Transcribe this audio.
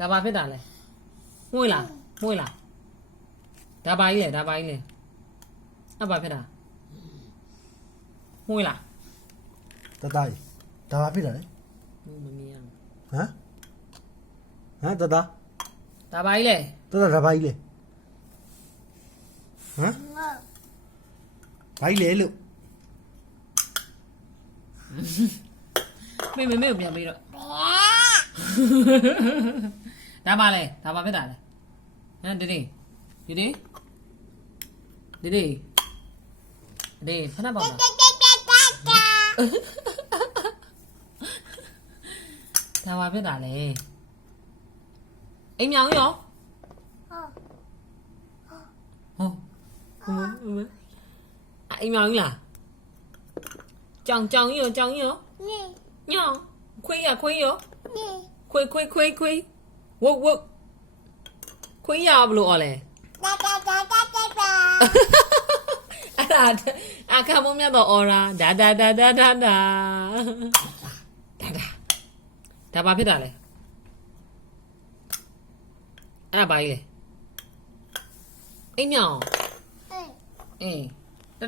ဒါဘာဖြစ်တာလဲမွေးလားဒါဘာကြီးလဲဒါဘာကြီးလဲအဘာဖြစ်တာမွေးလား တသားကြီးဒါဘာဖြစ်တာလဲ မမြင်ရ ဟမ်တသား ဒါဘာကြီးလဲ တသားဒါဘာကြီးလဲဟမ်ဘာကြီးလဲလို့ မေကိုပြန်ပြီးတော့ဒါပါလေဒါပါဖြစ်တာလေဟမ်ဒီခဏပါဒါပါဖြစ်တာလေအိမ်မြောင်ရောဟုတ်အိမ်မြောင်ကြီးလားကြောင်ကြီးရောညောင်ခွေးရောခွေးဝုတ်ခွေးရဘလို့လဲအဲ့ဒါအခါမမြတ်တော့အော်ရာဒါဘာဖြစ်တာလဲအဲ့ဒါဘာကြီးလဲအိမ်မြောင်အေးတ